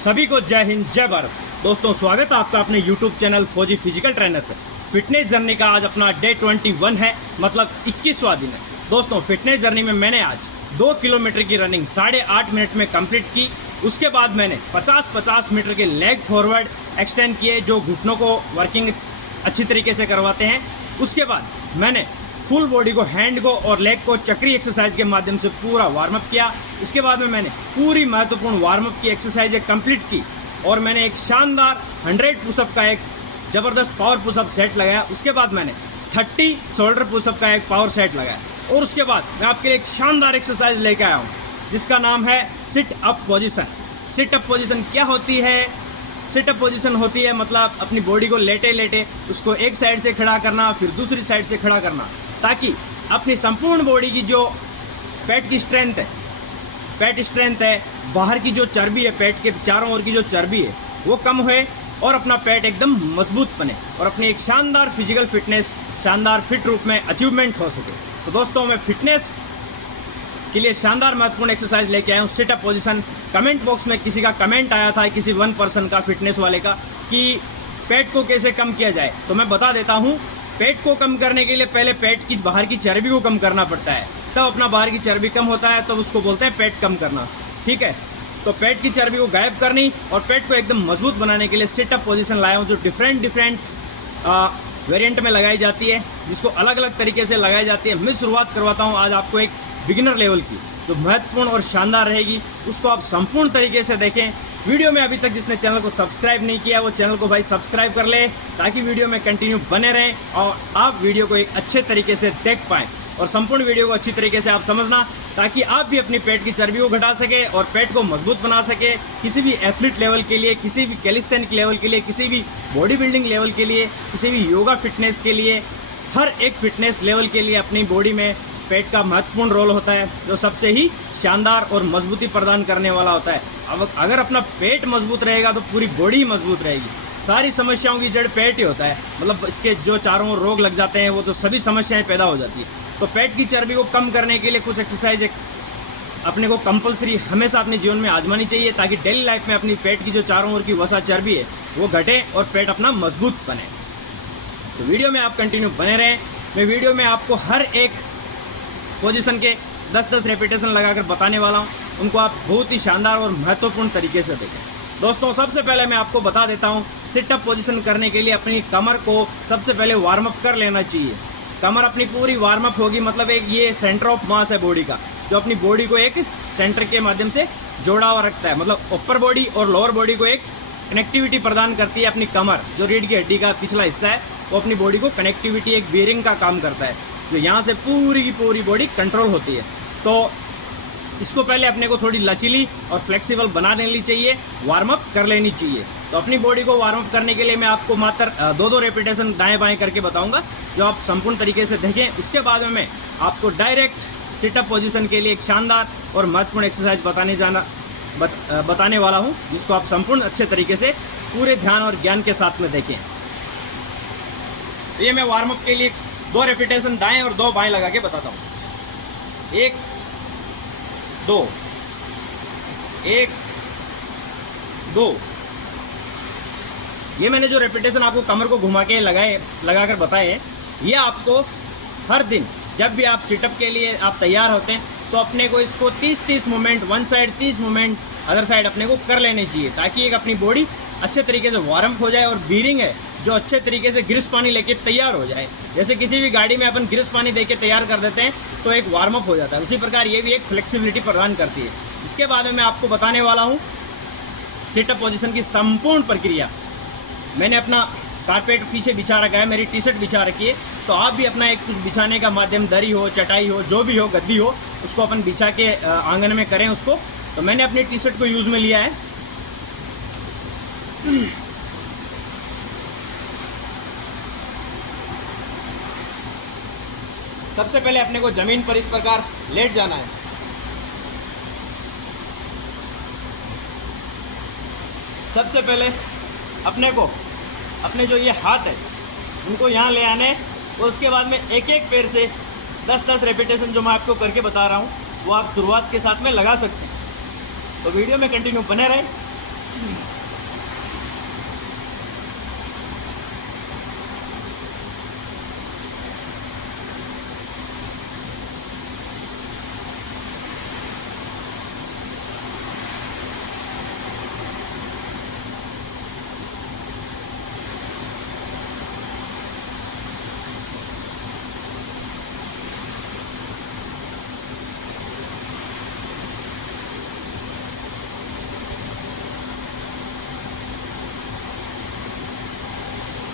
सभी को जय हिंद जय भारत। दोस्तों स्वागत है आपका अपने YouTube चैनल फौजी फिजिकल ट्रेनर पर। फिटनेस जर्नी का आज अपना डे 21 है, मतलब 21वां दिन है। दोस्तों फिटनेस जर्नी में मैंने आज 2 किलोमीटर की रनिंग 8.5 मिनट में कंप्लीट की। उसके बाद मैंने 50-50 मीटर के लेग फॉरवर्ड एक्सटेंड किए जो घुटनों को वर्किंग अच्छी तरीके से करवाते हैं। उसके बाद मैंने फुल बॉडी को, हैंड को और लेग को चक्री एक्सरसाइज के माध्यम से पूरा वार्म अप किया। इसके बाद में मैंने पूरी महत्वपूर्ण वार्म अप की एक्सरसाइजें कंप्लीट की और मैंने एक शानदार 100 पुशअप का एक ज़बरदस्त पावर पुशअप सेट लगाया। उसके बाद मैंने 30 शोल्डर पुशअप का एक पावर सेट लगाया और उसके बाद मैं आपके लिए एक शानदार एक्सरसाइज लेके आया हूँ जिसका नाम है sit up position. Sit up position क्या होती है? सिटअप पोजीशन होती है मतलब अपनी बॉडी को लेटे लेटे उसको एक साइड से खड़ा करना, फिर दूसरी साइड से खड़ा करना, ताकि अपनी संपूर्ण बॉडी की जो पेट की स्ट्रेंथ है, बाहर की जो चर्बी है, पेट के चारों ओर की जो चर्बी है वो कम होए और अपना पेट एकदम मजबूत बने और अपनी एक शानदार फिजिकल फिटनेस, शानदार फिट रूप में अचीवमेंट हो सके। तो दोस्तों मैं फिटनेस के लिए शानदार महत्वपूर्ण एक्सरसाइज लेके आया हूँ, सिटअप पोजीशन। कमेंट बॉक्स में किसी का कमेंट आया था, किसी वन पर्सन का, फिटनेस वाले का, कि पेट को कैसे कम किया जाए। तो मैं बता देता हूँ, पेट को कम करने के लिए पहले पेट की बाहर की चर्बी को कम करना पड़ता है, तब अपना बाहर की चर्बी कम होता है, तो उसको बोलते हैं पेट कम करना। ठीक है, तो पेट की चर्बी को गायब करनी और पेट को एकदम मजबूत बनाने के लिए सिटअप पोजीशन लाया हूँ जो डिफरेंट वेरिएंट में लगाई जाती है, जिसको अलग अलग तरीके से लगाई जाती है। मैं शुरुआत करवाता हूँ आज आपको एक बिगिनर लेवल की जो महत्वपूर्ण और शानदार रहेगी, उसको आप संपूर्ण तरीके से देखें। वीडियो में अभी तक जिसने चैनल को सब्सक्राइब नहीं किया वो चैनल को भाई सब्सक्राइब कर ले, ताकि वीडियो में कंटिन्यू बने रहें और आप वीडियो को एक अच्छे तरीके से देख पाएँ और संपूर्ण वीडियो को अच्छी तरीके से आप समझना, ताकि आप भी अपनी पेट की चर्बी को घटा सके और पेट को मजबूत बना सके। किसी भी एथलीट लेवल के लिए, किसी भी कैलिस्थेनिक लेवल के लिए, किसी भी बॉडी बिल्डिंग लेवल के लिए, किसी भी योगा फिटनेस के लिए, हर एक फिटनेस लेवल के लिए अपनी बॉडी में पेट का महत्वपूर्ण रोल होता है जो सबसे ही शानदार और मजबूती प्रदान करने वाला होता है। अब अगर अपना पेट मजबूत रहेगा तो पूरी बॉडी मजबूत रहेगी। सारी समस्याओं की जड़ पेट ही होता है, मतलब इसके जो चारों ओर रोग लग जाते हैं वो तो सभी समस्याएं पैदा हो जाती है। तो पेट की चर्बी को कम करने के लिए कुछ एक्सरसाइज अपने को कंपलसरी हमेशा अपने जीवन में आजमानी चाहिए, ताकि डेली लाइफ में अपनी पेट की जो चारों ओर की वसा चर्बी है वो घटे और पेट अपना मजबूत बने। तो वीडियो में आप कंटिन्यू बने रहें। मैं वीडियो में आपको हर एक पोजीशन के 10-10 रेपिटेशन लगाकर बताने वाला हूँ, उनको आप बहुत ही शानदार और महत्वपूर्ण तरीके से देखें। दोस्तों सबसे पहले मैं आपको बता देता हूँ, सिटअप पोजीशन करने के लिए अपनी कमर को सबसे पहले वार्म अप कर लेना चाहिए। कमर अपनी पूरी वार्म अप होगी, मतलब एक ये सेंटर ऑफ मास है बॉडी का, जो अपनी बॉडी को एक सेंटर के माध्यम से जोड़ा हुआ रखता है, मतलब अपर बॉडी और लोअर बॉडी को एक कनेक्टिविटी प्रदान करती है। अपनी कमर जो रीढ़ की हड्डी का पिछला हिस्सा है वो अपनी बॉडी को कनेक्टिविटी, एक बेयरिंग का काम करता है, जो यहाँ से पूरी की पूरी बॉडी कंट्रोल होती है। तो इसको पहले अपने को थोड़ी लचीली और फ्लेक्सिबल बना लेनी चाहिए, वार्म अप कर लेनी चाहिए। तो अपनी बॉडी को वार्म अप करने के लिए मैं आपको मात्र 2-2 रेपिटेशन दाएं बाएं करके बताऊंगा, जो आप संपूर्ण तरीके से देखें। उसके बाद में मैं आपको डायरेक्ट सिटअप पोजीशन के लिए एक शानदार और महत्वपूर्ण एक्सरसाइज बताने वाला हूं, जिसको आप संपूर्ण अच्छे तरीके से पूरे ध्यान और ज्ञान के साथ में देखें। तो ये मैं वार्म अप के लिए 2 रेपिटेशन दाएं और 2 बाएं लगा के बताता हूँ। 1 2 1 2। ये मैंने जो रेपिटेशन आपको कमर को घुमा के लगाकर बताए, ये आपको हर दिन जब भी आप सिटअप के लिए आप तैयार होते हैं तो अपने को इसको 30-30 movement, one side 30 movement, other side अपने को कर लेने चाहिए, ताकि एक अपनी बॉडी अच्छे तरीके से वार्म हो जाए और बीरिंग है जो अच्छे तरीके से ग्रीस पानी लेके तैयार हो जाए। जैसे किसी भी गाड़ी में अपन ग्रीस पानी देके तैयार कर देते हैं तो एक वार्म अप हो जाता है, उसी प्रकार ये भी एक फ्लेक्सिबिलिटी प्रदान करती है। इसके बाद में मैं आपको बताने वाला हूँ सिटअप पोजीशन की संपूर्ण प्रक्रिया। मैंने अपना कारपेट पीछे बिछा रखा है, मेरी टी शर्ट बिछा रखी है, तो आप भी अपना एक कुछ बिछाने का माध्यम, दरी हो, चटाई हो, जो भी हो, गद्दी हो, उसको अपन बिछा के आंगन में करें उसको। तो मैंने अपनी टी शर्ट को यूज़ में लिया है। सबसे पहले अपने को जमीन पर इस प्रकार लेट जाना है। सबसे पहले अपने को अपने जो ये हाथ है उनको यहाँ ले आने और उसके बाद में एक एक पैर से 10-10 रेपिटेशन जो मैं आपको करके बता रहा हूँ वो आप शुरुआत के साथ में लगा सकते हैं। तो वीडियो में कंटिन्यू बने रहें।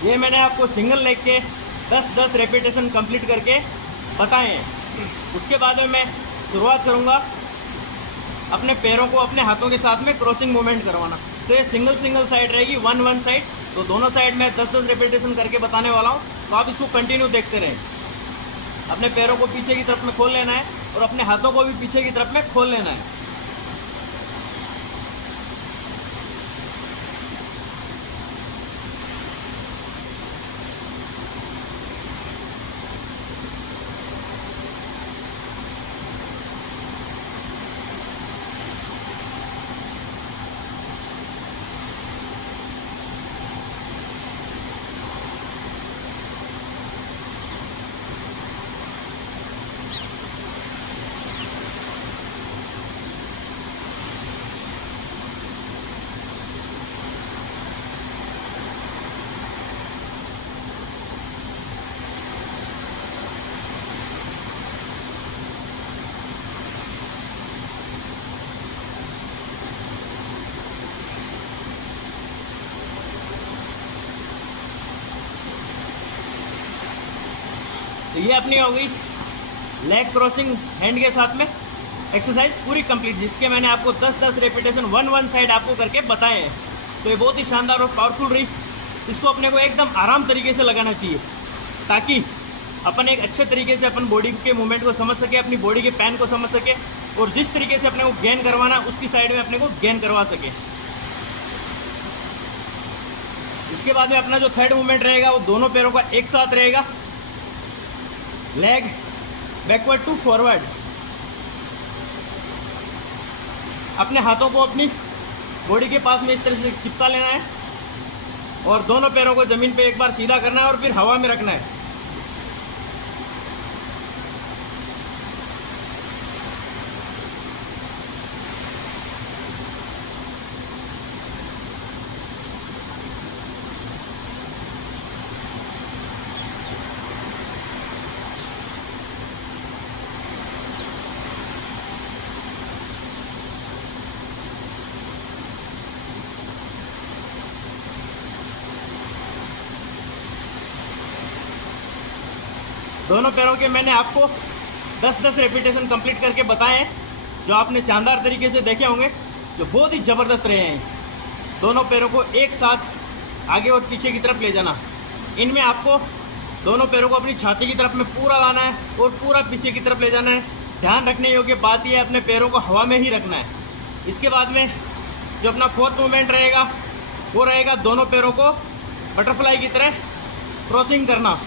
ये मैंने आपको सिंगल लेग के 10-10 रेपिटेशन कंप्लीट करके बताए हैं। उसके बाद में मैं शुरुआत करूँगा अपने पैरों को अपने हाथों के साथ में क्रॉसिंग मूवमेंट करवाना। तो ये सिंगल साइड रहेगी, वन साइड। तो दोनों साइड में 10-10 रेपिटेशन करके बताने वाला हूँ, तो आप इसको कंटिन्यू देखते रहें। अपने पैरों को पीछे की तरफ में खोल लेना है और अपने हाथों को भी पीछे की तरफ में खोल लेना है। तो ये अपनी हो गई लेग क्रॉसिंग हैंड के साथ में एक्सरसाइज पूरी कंप्लीट, जिसके मैंने आपको 10-10 रेपिटेशन वन साइड आपको करके बताए हैं। तो ये बहुत ही शानदार और पावरफुल रही। इसको अपने को एकदम आराम तरीके से लगाना चाहिए, ताकि अपन एक अच्छे तरीके से अपन बॉडी के मूवमेंट को समझ सके, अपनी बॉडी के पैन को समझ सके, और जिस तरीके से अपने को गेन करवाना उसकी साइड में अपने को गेन करवा सके। इसके बाद में अपना जो थर्ड मूवमेंट रहेगा वो दोनों पैरों का एक साथ रहेगा, लेग बैकवर्ड टू फॉरवर्ड। अपने हाथों को अपनी बॉडी के पास में इस तरह से चिपका लेना है और दोनों पैरों को ज़मीन पे एक बार सीधा करना है और फिर हवा में रखना है। दोनों पैरों के मैंने आपको 10-10 रेपिटेशन कंप्लीट करके बताए हैं, जो आपने शानदार तरीके से देखे होंगे, जो बहुत ही ज़बरदस्त रहे हैं। दोनों पैरों को एक साथ आगे और पीछे की तरफ ले जाना। इनमें आपको दोनों पैरों को अपनी छाती की तरफ में पूरा लाना है और पूरा पीछे की तरफ ले जाना है। ध्यान रखने योग्य बात यह है, अपने पैरों को हवा में ही रखना है। इसके बाद में जो अपना फोर्थ मूवमेंट रहेगा वो रहेगा दोनों पैरों को बटरफ्लाई की तरह क्रॉसिंग करना।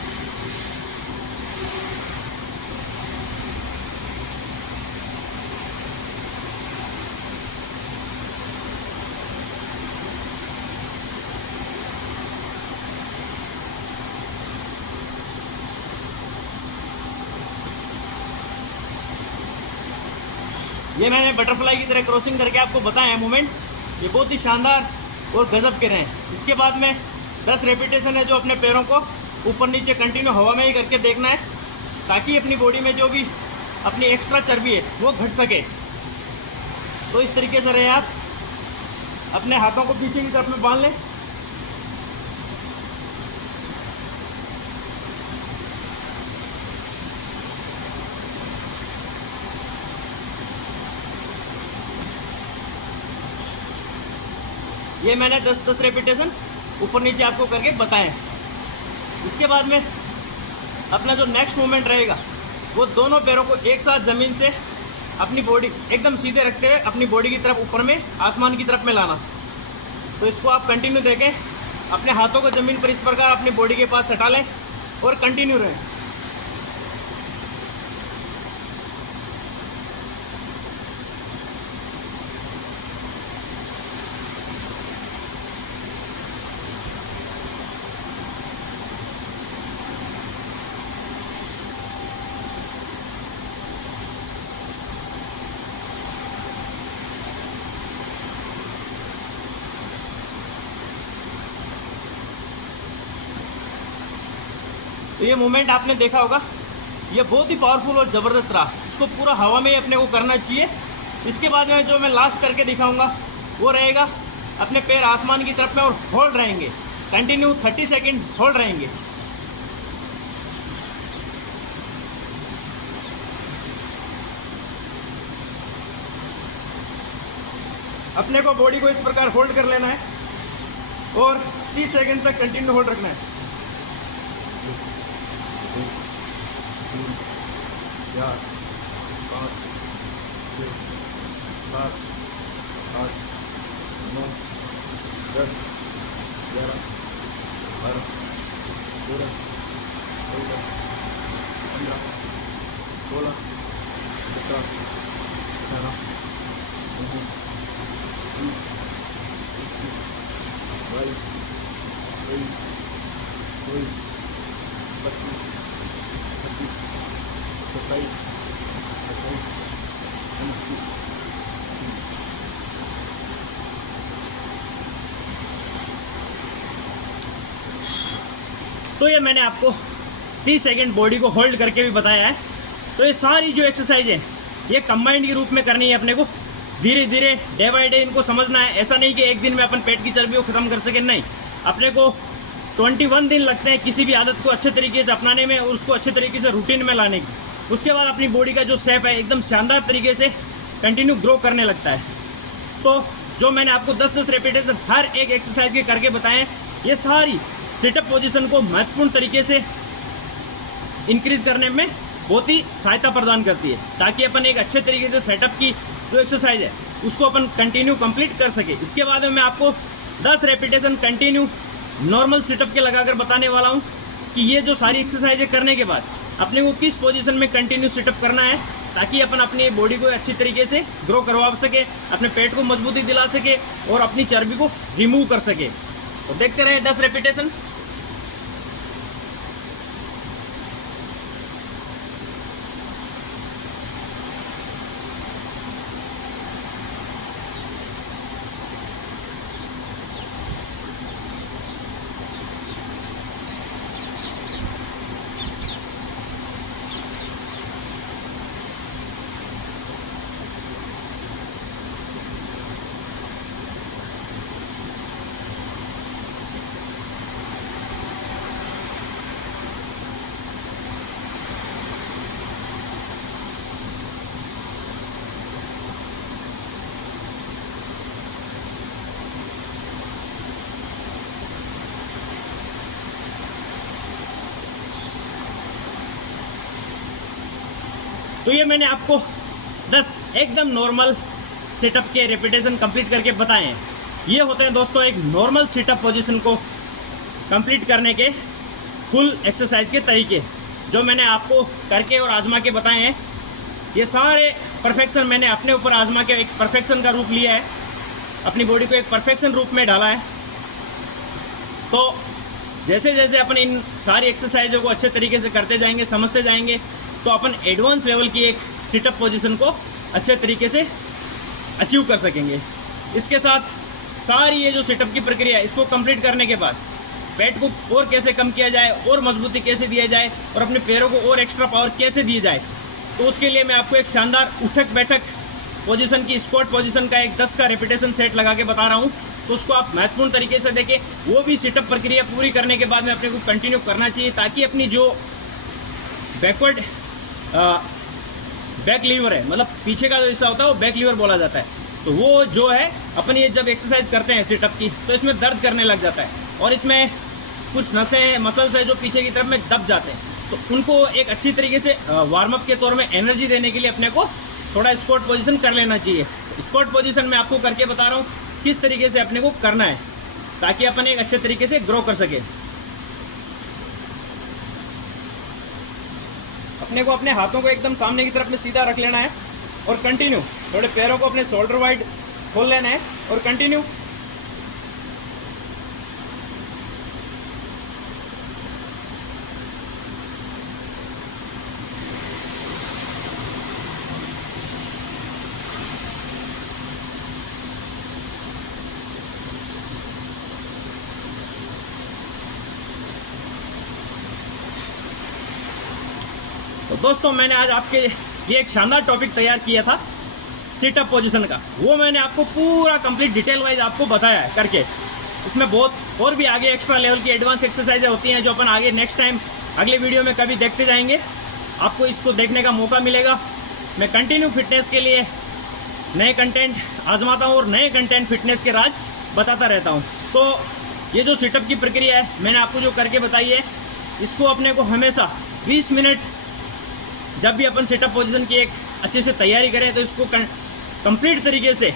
ये मैंने बटरफ्लाई की तरह क्रॉसिंग करके आपको बताए हैं मूवमेंट, ये बहुत ही शानदार और गजब के रहे हैं। इसके बाद में 10 रेपिटेशन है जो अपने पैरों को ऊपर नीचे कंटिन्यू हवा में ही करके देखना है, ताकि अपनी बॉडी में जो भी अपनी एक्स्ट्रा चर्बी है वो घट सके। तो इस तरीके से रहे आप, अपने हाथों को पीछे की तरफ में बांध लें। ये मैंने 10-10 रेपिटेशन ऊपर नीचे आपको करके बताए हैं। इसके बाद में अपना जो नेक्स्ट मूवमेंट रहेगा वो दोनों पैरों को एक साथ ज़मीन से अपनी बॉडी एकदम सीधे रखते हुए अपनी बॉडी की तरफ ऊपर में आसमान की तरफ में लाना। तो इसको आप कंटिन्यू देखें, अपने हाथों को ज़मीन पर इस प्रकार अपनी बॉडी के पास हटा लें और कंटिन्यू रहें। तो ये मूवमेंट आपने देखा होगा, ये बहुत ही पावरफुल और ज़बरदस्त रहा। इसको पूरा हवा में ही अपने को करना चाहिए। इसके बाद में जो मैं लास्ट करके दिखाऊंगा वो रहेगा, अपने पैर आसमान की तरफ में और होल्ड रहेंगे, कंटिन्यू 30 सेकेंड होल्ड रहेंगे। अपने को बॉडी को इस प्रकार होल्ड कर लेना है और 30 सेकंड तक कंटिन्यू होल्ड रखना है। 4 5 6 7 8 9 10 11 12 13 14 15 16 17 18 19 तो ये मैंने आपको 30 सेकंड बॉडी को होल्ड करके भी बताया है। तो ये सारी जो एक्सरसाइज है ये कंबाइंड के रूप में करनी है अपने को, धीरे धीरे डे बाय डे इनको समझना है। ऐसा नहीं कि एक दिन में अपन पेट की चर्बी को ख़त्म कर सके, नहीं, अपने को 21 दिन लगते हैं किसी भी आदत को अच्छे तरीके से अपनाने में और उसको अच्छे तरीके से रूटीन में लाने की। उसके बाद अपनी बॉडी का जो शेप है एकदम शानदार तरीके से कंटिन्यू ग्रो करने लगता है। तो जो मैंने आपको 10-10 रेपिटेशन हर एक एक्सरसाइज के करके बताए हैं, ये सारी सिटअप पोजीशन को महत्वपूर्ण तरीके से इंक्रीज करने में बहुत ही सहायता प्रदान करती है, ताकि अपन एक अच्छे तरीके से सेटअप की जो एक्सरसाइज है उसको अपन कंटिन्यू कंप्लीट कर सके। इसके बाद में मैं आपको 10 रेपिटेशन कंटिन्यू नॉर्मल सिटअप के लगाकर बताने वाला हूँ कि ये जो सारी एक्सरसाइजें करने के बाद अपने को किस पोजीशन में कंटिन्यू सिटअप करना है, ताकि अपन अपनी बॉडी को अच्छी तरीके से ग्रो करवा सके, अपने पेट को मजबूती दिला सके और अपनी चर्बी को रिमूव कर सके। तो देखते रहे 10 रेपिटेशन। तो ये मैंने आपको 10 एकदम नॉर्मल सिटअप के रेपिटेशन कंप्लीट करके बताए हैं। ये होते हैं दोस्तों एक नॉर्मल सिटअप पोजीशन को कंप्लीट करने के फुल एक्सरसाइज के तरीके, जो मैंने आपको करके और आजमा के बताए हैं। ये सारे परफेक्शन मैंने अपने ऊपर आजमा के एक परफेक्शन का रूप लिया है, अपनी बॉडी को एक परफेक्शन रूप में डाला है। तो जैसे जैसे अपन इन सारी एक्सरसाइजों को अच्छे तरीके से करते जाएंगे, समझते जाएंगे, तो अपन एडवांस लेवल की एक सिटअप पोजीशन को अच्छे तरीके से अचीव कर सकेंगे। इसके साथ सारी ये जो सिटअप की प्रक्रिया है इसको कंप्लीट करने के बाद पेट को और कैसे कम किया जाए और मजबूती कैसे दिया जाए और अपने पैरों को और एक्स्ट्रा पावर कैसे दी जाए, तो उसके लिए मैं आपको एक शानदार उठक बैठक पोजीशन की स्क्वाट पोजीशन का एक 10 का रेपिटेशन सेट लगा के बता रहा हूँ। तो उसको आप महत्वपूर्ण तरीके से देखें। वो भी सिटअप प्रक्रिया पूरी करने के बाद में अपने को कंटिन्यू करना चाहिए, ताकि अपनी जो बैकवर्ड बैक लीवर है, मतलब पीछे का जो हिस्सा होता है वो बैक लीवर बोला जाता है, तो वो जो है अपन ये जब एक्सरसाइज करते हैं सिटअप की तो इसमें दर्द करने लग जाता है और इसमें कुछ नसें मसल्स है जो पीछे की तरफ में दब जाते हैं। तो उनको एक अच्छी तरीके से वार्म अप के तौर में एनर्जी देने के लिए अपने को थोड़ा स्क्वाट पोजीशन कर लेना चाहिए। स्क्वाट पोजीशन में आपको करके बता रहा हूँ किस तरीके से अपने को करना है, ताकि अपन एक अच्छे तरीके से ग्रो कर सके। अपने को अपने हाथों को एकदम सामने की तरफ में सीधा रख लेना है और कंटिन्यू थोड़े पैरों को अपने शोल्डर वाइड खोल लेना है और कंटिन्यू तो दोस्तों मैंने आज आपके लिए एक शानदार टॉपिक तैयार किया था सिटअप पोजीशन का। वो मैंने आपको पूरा कंप्लीट डिटेल वाइज आपको बताया है करके। इसमें बहुत और भी आगे एक्स्ट्रा लेवल की एडवांस एक्सरसाइजें होती हैं जो अपन आगे नेक्स्ट टाइम अगले वीडियो में कभी देखते जाएंगे। आपको इसको देखने का मौका मिलेगा। मैं कंटिन्यू फिटनेस के लिए नए कंटेंट आजमाता हूँ और नए कंटेंट फिटनेस के राज बताता रहता हूँ। तो ये जो सिटअप की प्रक्रिया है मैंने आपको जो करके बताई है, इसको अपने को हमेशा 20 मिनट, जब भी अपन सिटअप पोजीशन की एक अच्छे से तैयारी करें तो इसको कंप्लीट तरीके से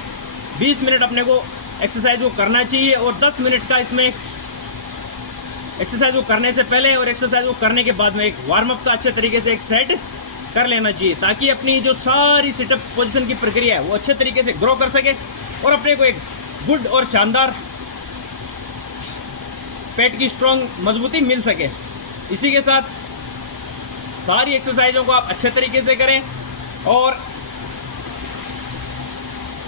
20 मिनट अपने को एक्सरसाइज को करना चाहिए। और 10 मिनट का इसमें एक्सरसाइज को करने से पहले और एक्सरसाइज को करने के बाद में एक वार्म अप का अच्छे तरीके से एक सेट कर लेना चाहिए, ताकि अपनी जो सारी सिटअप पोजीशन की प्रक्रिया है वो अच्छे तरीके से ग्रो कर सके और अपने को एक गुड और शानदार पेट की स्ट्रॉन्ग मजबूती मिल सके। इसी के साथ सारी एक्सरसाइजों को आप अच्छे तरीके से करें। और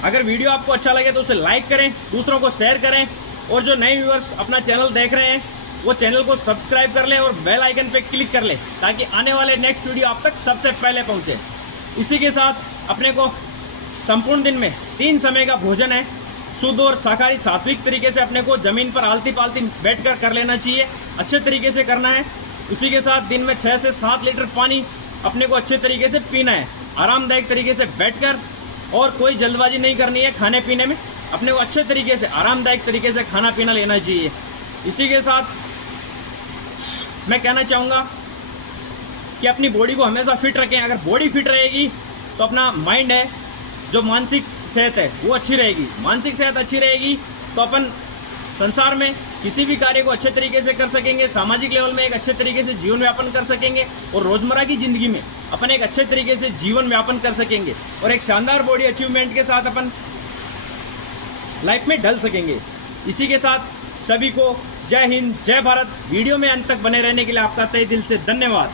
अगर वीडियो आपको अच्छा लगे तो उसे लाइक करें, दूसरों को शेयर करें, और जो नए व्यूअर्स अपना चैनल देख रहे हैं वो चैनल को सब्सक्राइब कर लें और बेल आइकन पे क्लिक कर लें, ताकि आने वाले नेक्स्ट वीडियो आप तक सबसे पहले पहुंचे। इसी के साथ अपने को संपूर्ण दिन में 3 समय का भोजन है, शुद्ध और शाकाहारी सात्विक तरीके से अपने को ज़मीन पर आलती पालती बैठ कर लेना चाहिए, अच्छे तरीके से करना है। उसी के साथ दिन में 6 से 7 लीटर पानी अपने को अच्छे तरीके से पीना है, आरामदायक तरीके से बैठकर, और कोई जल्दबाजी नहीं करनी है खाने पीने में। अपने को अच्छे तरीके से आरामदायक तरीके से खाना पीना लेना चाहिए। इसी के साथ मैं कहना चाहूँगा कि अपनी बॉडी को हमेशा फिट रखें। अगर बॉडी फिट रहेगी तो अपना माइंड है, जो मानसिक सेहत है वो अच्छी रहेगी। मानसिक सेहत अच्छी रहेगी तो अपन संसार में किसी भी कार्य को अच्छे तरीके से कर सकेंगे, सामाजिक लेवल में एक अच्छे तरीके से जीवन यापन कर सकेंगे, और रोज़मर्रा की ज़िंदगी में अपन एक अच्छे तरीके से जीवन यापन कर सकेंगे, और एक शानदार बॉडी अचीवमेंट के साथ अपन लाइफ में ढल सकेंगे। इसी के साथ सभी को जय हिंद, जय भारत। वीडियो में अंत तक बने रहने के लिए आपका तहे दिल से धन्यवाद।